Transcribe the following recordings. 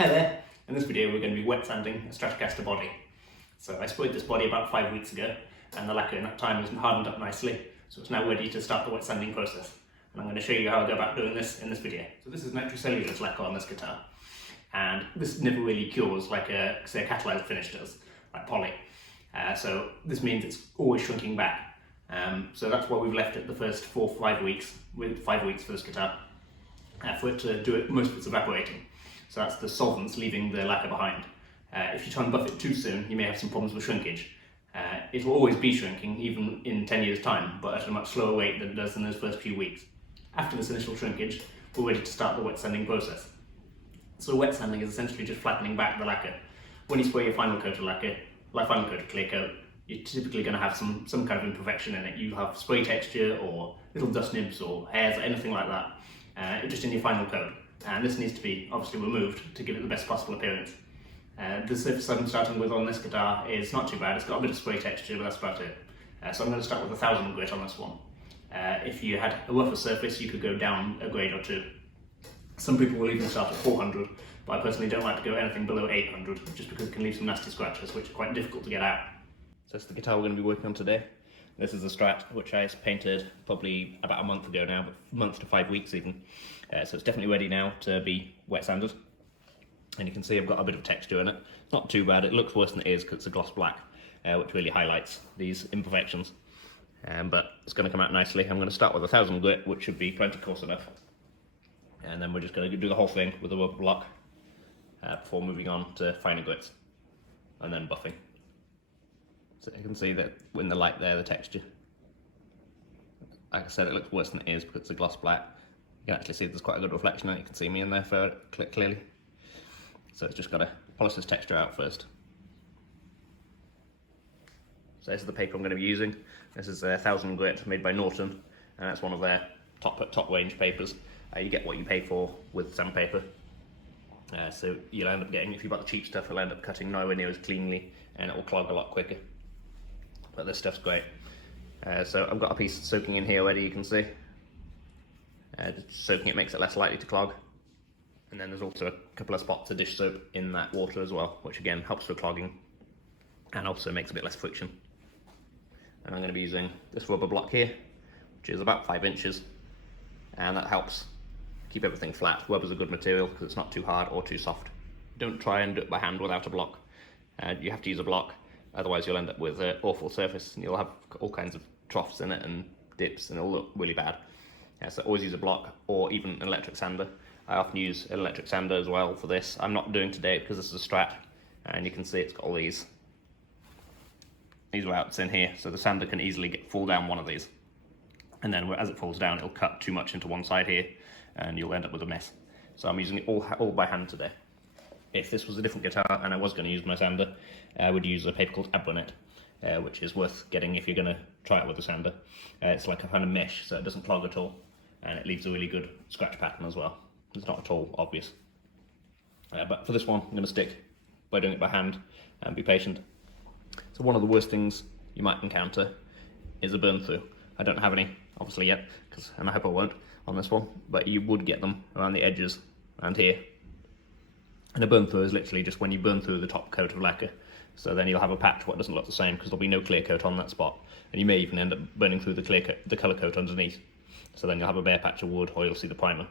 Hi there! In this video we're going to be wet sanding a Stratocaster body. So I sprayed this body about 5 weeks ago and the lacquer in that time has hardened up nicely, so it's now ready to start the wet sanding process. And I'm going to show you how I go about doing this in this video. So this is nitrocellulose lacquer on this guitar, and this never really cures like say a catalyzed finish does, like poly. So this means it's always shrinking back. So that's why we've left it the first 4 or 5 weeks, with 5 weeks for this guitar, for it to do it. Most of it's evaporating. So that's the solvents leaving the lacquer behind. If you try and buff it too soon, you may have some problems with shrinkage. It will always be shrinking, even in 10 years' time, but at a much slower rate than it does in those first few weeks. After this initial shrinkage, we're ready to start the wet sanding process. So wet sanding is essentially just flattening back the lacquer. When you spray your final coat of lacquer, like final coat of clear coat, you're typically going to have some kind of imperfection in it. You have spray texture or little dust nibs or hairs or anything like that, just in your final coat. And this needs to be obviously removed to give it the best possible appearance. The surface I'm starting with on this guitar is not too bad. It's got a bit of spray texture, but that's about it. So I'm going to start with 1000 grit on this one. If you had a rougher surface, you could go down a grade or two. Some people will even start at 400, but I personally don't like to go anything below 800, just because it can leave some nasty scratches, which are quite difficult to get out. So this is the guitar we're going to be working on today. This is the Strat, which I painted probably about a month ago now, but a month to 5 weeks even. So it's definitely ready now to be wet sanded. And you can see I've got a bit of texture in it. It's not too bad. It looks worse than it is because it's a gloss black, which really highlights these imperfections. But it's going to come out nicely. I'm going to start with 1000 grit, which should be plenty coarse enough. And then we're just going to do the whole thing with a rubber block before moving on to finer grits and then buffing. So you can see that in the light there, the texture. Like I said, it looks worse than it is because it's a gloss black. You can actually see there's quite a good reflection on it. You can see me in there for clearly. So it's just got to polish this texture out first. So this is the paper I'm going to be using. This is 1000 grit made by Norton, and that's one of their top range papers. You get what you pay for with sandpaper. So you'll end up getting, if you buy the cheap stuff, it'll end up cutting nowhere near as cleanly and it will clog a lot quicker. But this stuff's great. So I've got a piece soaking in here already, you can see. Just soaking it makes it less likely to clog. And then there's also a couple of spots of dish soap in that water as well, which again helps with clogging and also makes a bit less friction. And I'm going to be using this rubber block here, which is about 5 inches, and that helps keep everything flat. Rubber's a good material because it's not too hard or too soft. Don't try and do it by hand without a block. You have to use a block, otherwise you'll end up with an awful surface and you'll have all kinds of troughs in it and dips and it'll look really bad. So always use a block or even an electric sander. I often use an electric sander as well for this. I'm not doing today because this is a Strat, and you can see it's got all these routes in here, so the sander can easily fall down one of these. And then as it falls down, it'll cut too much into one side here, and you'll end up with a mess. So I'm using it all by hand today. If this was a different guitar and I was going to use my sander, I would use a paper called Abranet, which is worth getting if you're going to try it with a sander. It's like a kind of mesh, so it doesn't clog at all, and it leaves a really good scratch pattern as well. It's not at all obvious. But for this one, I'm going to stick by doing it by hand and be patient. So one of the worst things you might encounter is a burn through. I don't have any, obviously, yet, and I hope I won't on this one, but you would get them around the edges, around here. And a burn through is literally just when you burn through the top coat of lacquer. So then you'll have a patch what doesn't look the same because there'll be no clear coat on that spot. And you may even end up burning through the colour coat underneath. So then you'll have a bare patch of wood, or you'll see the primer.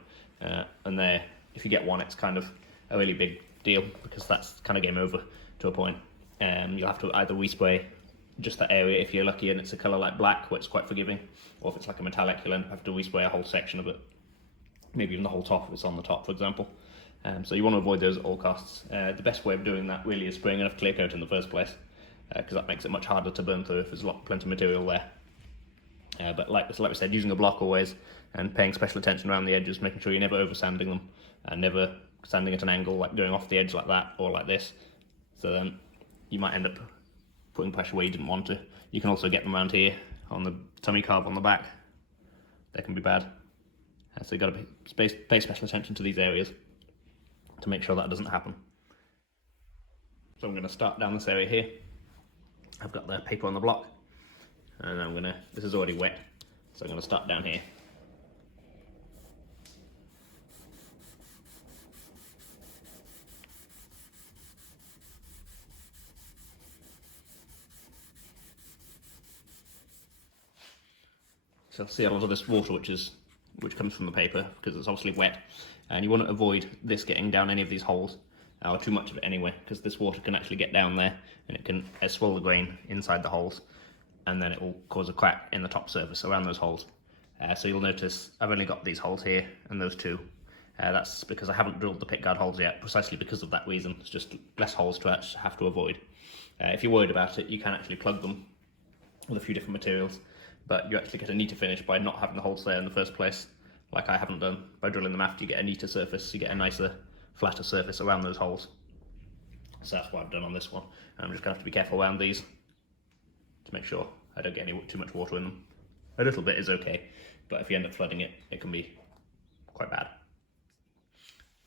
And there, if you get one, it's kind of a really big deal because that's kind of game over to a point. You'll have to either respray just that area if you're lucky and it's a colour like black, where it's quite forgiving, or if it's like a metallic, you'll have to respray a whole section of it, maybe even the whole top if it's on the top, for example. So you want to avoid those at all costs. The best way of doing that really is spraying enough clear coat in the first place, because that makes it much harder to burn through if there's plenty of material there. But like we said, using a block always, and paying special attention around the edges, making sure you're never over sanding them, and never sanding at an angle, like going off the edge like that, or like this. So then you might end up putting pressure where you didn't want to. You can also get them around here, on the tummy carve on the back. They can be bad. So you've got to pay special attention to these areas to make sure that doesn't happen. So I'm going to start down this area here. I've got the paper on the block, and this is already wet, so I'm going to start down here. So see a lot of this water which comes from the paper because it's obviously wet, and you want to avoid this getting down any of these holes, or too much of it anyway, because this water can actually get down there and it can swell the grain inside the holes, and then it will cause a crack in the top surface around those holes. So you'll notice I've only got these holes here and those two. That's because I haven't drilled the pickguard holes yet, precisely because of that reason. It's just less holes to actually have to avoid. If you're worried about it, you can actually plug them with a few different materials, but you actually get a neater finish by not having the holes there in the first place, like I haven't done. By drilling them after, you get a neater surface, you get a nicer, flatter surface around those holes. So that's what I've done on this one. And I'm just going to have to be careful around these to make sure I don't get too much water in them. A little bit is okay, but if you end up flooding it, it can be quite bad.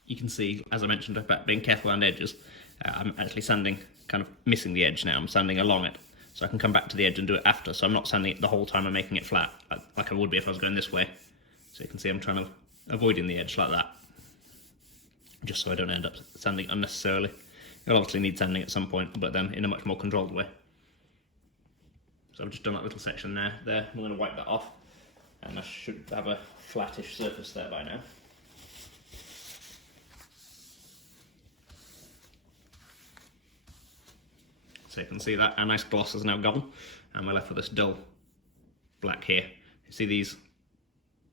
You can see, as I mentioned about being careful around edges, I'm actually sanding, kind of missing the edge now. I'm sanding along it, so I can come back to the edge and do it after. So I'm not sanding it the whole time I'm making it flat, like I would be if I was going this way. So you can see I'm trying to avoiding the edge like that, just so I don't end up sanding unnecessarily. You'll obviously need sanding at some point, but then in a much more controlled way. So I've just done that little section there. I'm going to wipe that off, and I should have a flattish surface there by now. So you can see that a nice gloss has now gone, and we're left with this dull black here. You see these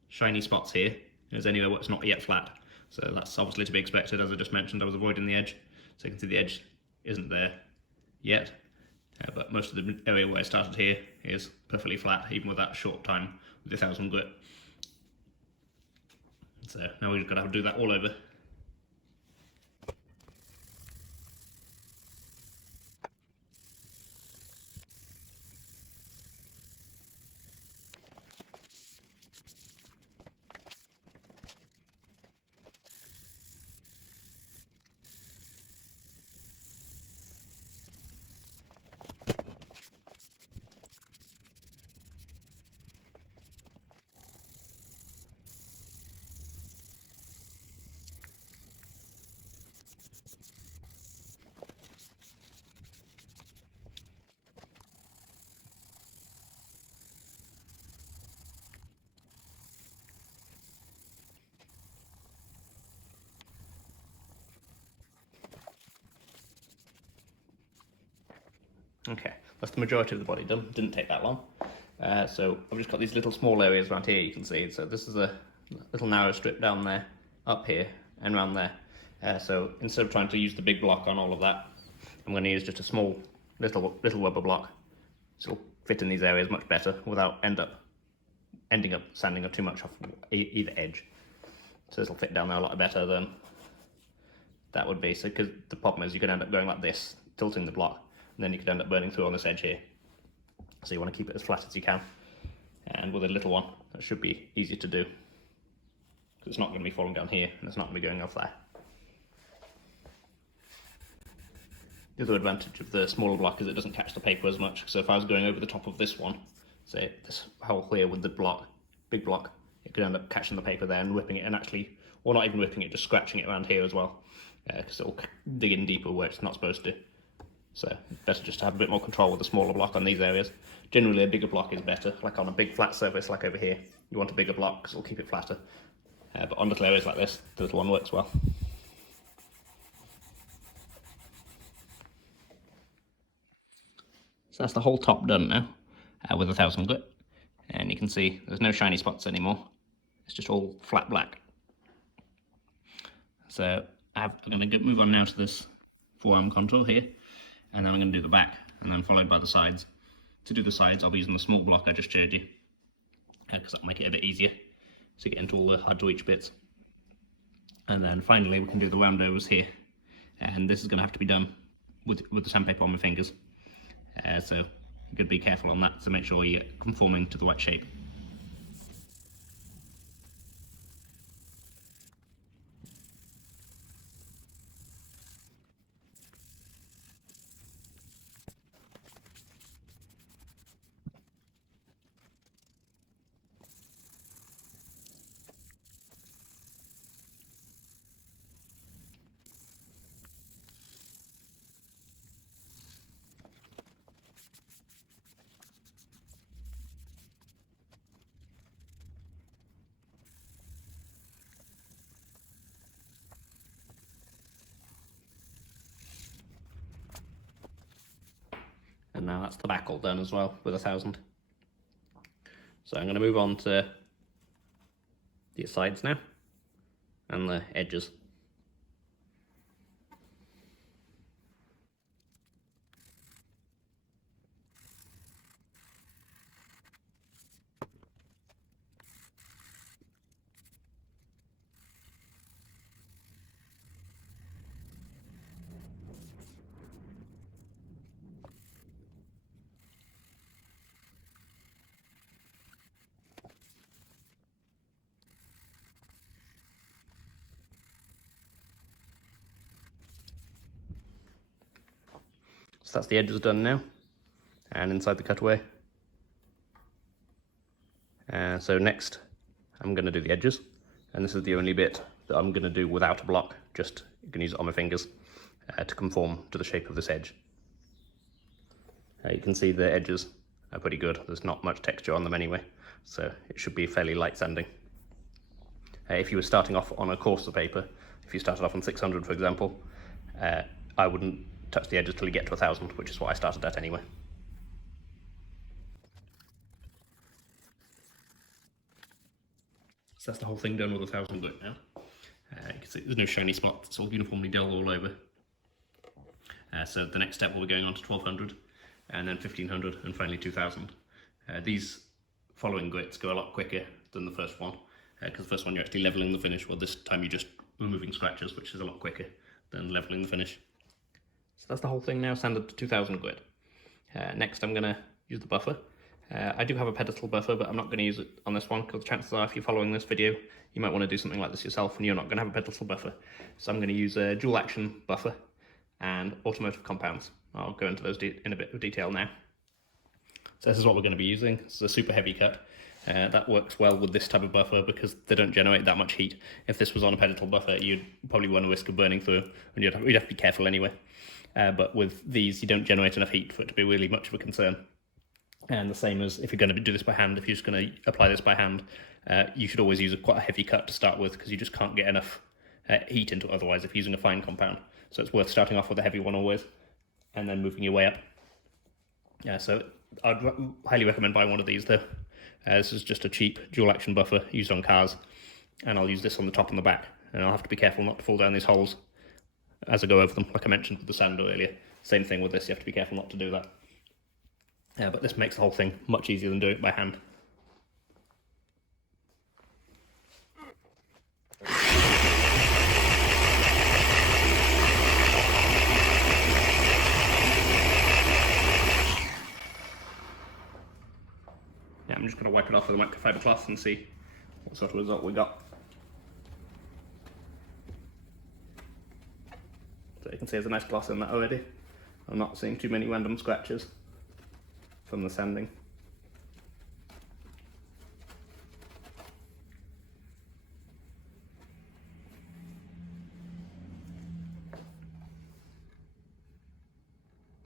shiny spots here? There's anywhere where it's not yet flat, so that's obviously to be expected. As I just mentioned, I was avoiding the edge, so you can see the edge isn't there yet, but most of the area where I started here is perfectly flat, even with that short time with the 1000 grit. So now we've got to do that all over. Okay, that's the majority of the body done. Didn't take that long. So I've just got these little small areas around here, you can see. So this is a little narrow strip down there, up here, and around there. So instead of trying to use the big block on all of that, I'm going to use just a small little rubber block. So it'll fit in these areas much better without ending up sanding up too much off either edge. So this will fit down there a lot better than that would be. So because the problem is you could end up going like this, tilting the block, and then you could end up burning through on this edge here. So you want to keep it as flat as you can, and with a little one that should be easy to do, because it's not going to be falling down here and it's not going to be going off there. The other advantage of the smaller block is it doesn't catch the paper as much. So if I was going over the top of this one, say this hole here with the big block, it could end up catching the paper there and ripping it, and actually, or not even ripping it, just scratching it around here as well, because it'll dig in deeper where it's not supposed to. So better just to have a bit more control with a smaller block on these areas. Generally a bigger block is better, like on a big flat surface like over here. You want a bigger block because it'll keep it flatter. But on little areas like this, the little one works well. So that's the whole top done now, with 1000 grit. And you can see there's no shiny spots anymore. It's just all flat black. So I'm going to move on now to this forearm contour here. And then I'm going to do the back, and then followed by the sides. To do the sides, I'll be using the small block I just showed you, because that'll make it a bit easier to get into all the hard to reach bits. And then finally we can do the round overs here, and this is going to have to be done with the sandpaper on my fingers. So you've got to be careful on that to make sure you're conforming to the right shape. now that's the back all done as well with 1000. So I'm going to move on to the sides now and the edges. So that's the edges done now, and inside the cutaway. So next I'm going to do the edges, and this is the only bit that I'm going to do without a block, just you can use it on my fingers to conform to the shape of this edge. You can see the edges are pretty good, there's not much texture on them anyway, so it should be fairly light sanding. If you were starting off on a coarser paper, if you started off on 600 for example, I wouldn't touch the edges till you get to 1000, which is what I started at anyway. So that's the whole thing done with 1000 grit now. You can see there's no shiny spots, it's all uniformly dull all over. So the next step will be going on to 1200, and then 1500, and finally 2000. These following grits go a lot quicker than the first one, because the first one you're actually levelling the finish, well this time you're just removing scratches, which is a lot quicker than levelling the finish. So that's the whole thing now sanded to 2000 grit. Next I'm going to use the buffer. I do have a pedestal buffer, but I'm not going to use it on this one because chances are if you're following this video you might want to do something like this yourself and you're not going to have a pedestal buffer. So I'm going to use a dual action buffer and automotive compounds. I'll go into those in a bit of detail now. So this is what we're going to be using. This is a super heavy cut. That works well with this type of buffer because they don't generate that much heat. If this was on a pedestal buffer you'd probably run a risk of burning through, and you'd have to be careful anyway. But with these you don't generate enough heat for it to be really much of a concern. And the same as if you're going to do this by hand, if you're just going to apply this by hand, you should always use quite a heavy cut to start with because you just can't get enough heat into it otherwise if you're using a fine compound. So it's worth starting off with a heavy one always and then moving your way up. So I'd highly recommend buying one of these though. This is just a cheap dual action buffer used on cars, and I'll use this on the top and the back, and I'll have to be careful not to fall down these holes as I go over them, like I mentioned with the sander earlier. Same thing with this, you have to be careful not to do that. But this makes the whole thing much easier than doing it by hand. Yeah, I'm just going to wipe it off with a microfiber cloth and see what sort of result we got. So you can see there's a nice gloss in that already. I'm not seeing too many random scratches from the sanding.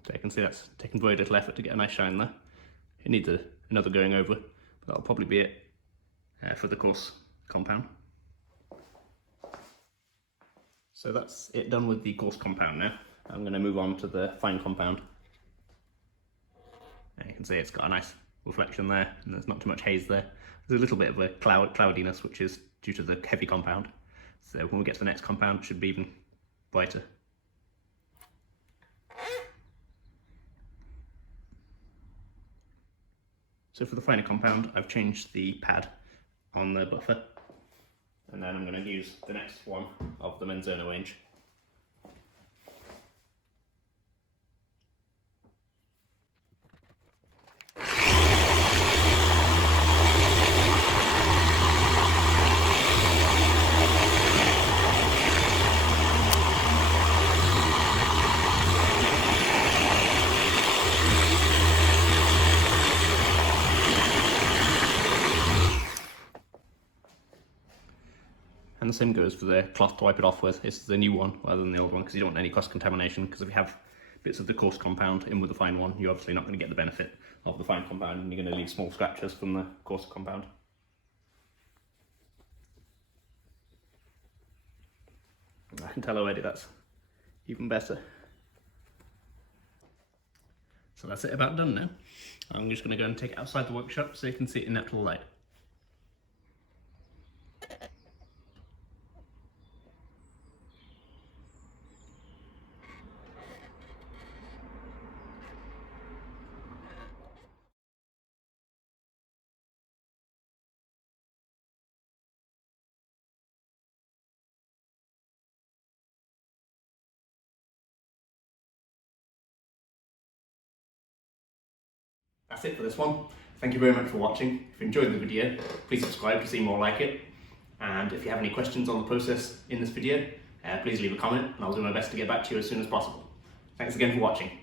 So you can see that's taken very little effort to get a nice shine there. It needs another going over, but that'll probably be it for the coarse compound. So that's it done with the coarse compound now. I'm going to move on to the fine compound. And you can see it's got a nice reflection there, and there's not too much haze there. There's a little bit of a cloudiness, which is due to the heavy compound. So when we get to the next compound, it should be even brighter. So for the finer compound, I've changed the pad on the buffer, and then I'm going to use the next one of the Menzona range. And the same goes for the cloth to wipe it off with. It's the new one rather than the old one because you don't want any cross contamination, because if you have bits of the coarse compound in with the fine one, you're obviously not going to get the benefit of the fine compound and you're going to leave small scratches from the coarse compound. I can tell already that's even better. So that's it about done now. I'm just going to go and take it outside the workshop so you can see it in natural light. That's it for this one. Thank you very much for watching. If you enjoyed the video, please subscribe to see more like it. And if you have any questions on the process in this video, please leave a comment and I'll do my best to get back to you as soon as possible. Thanks again for watching.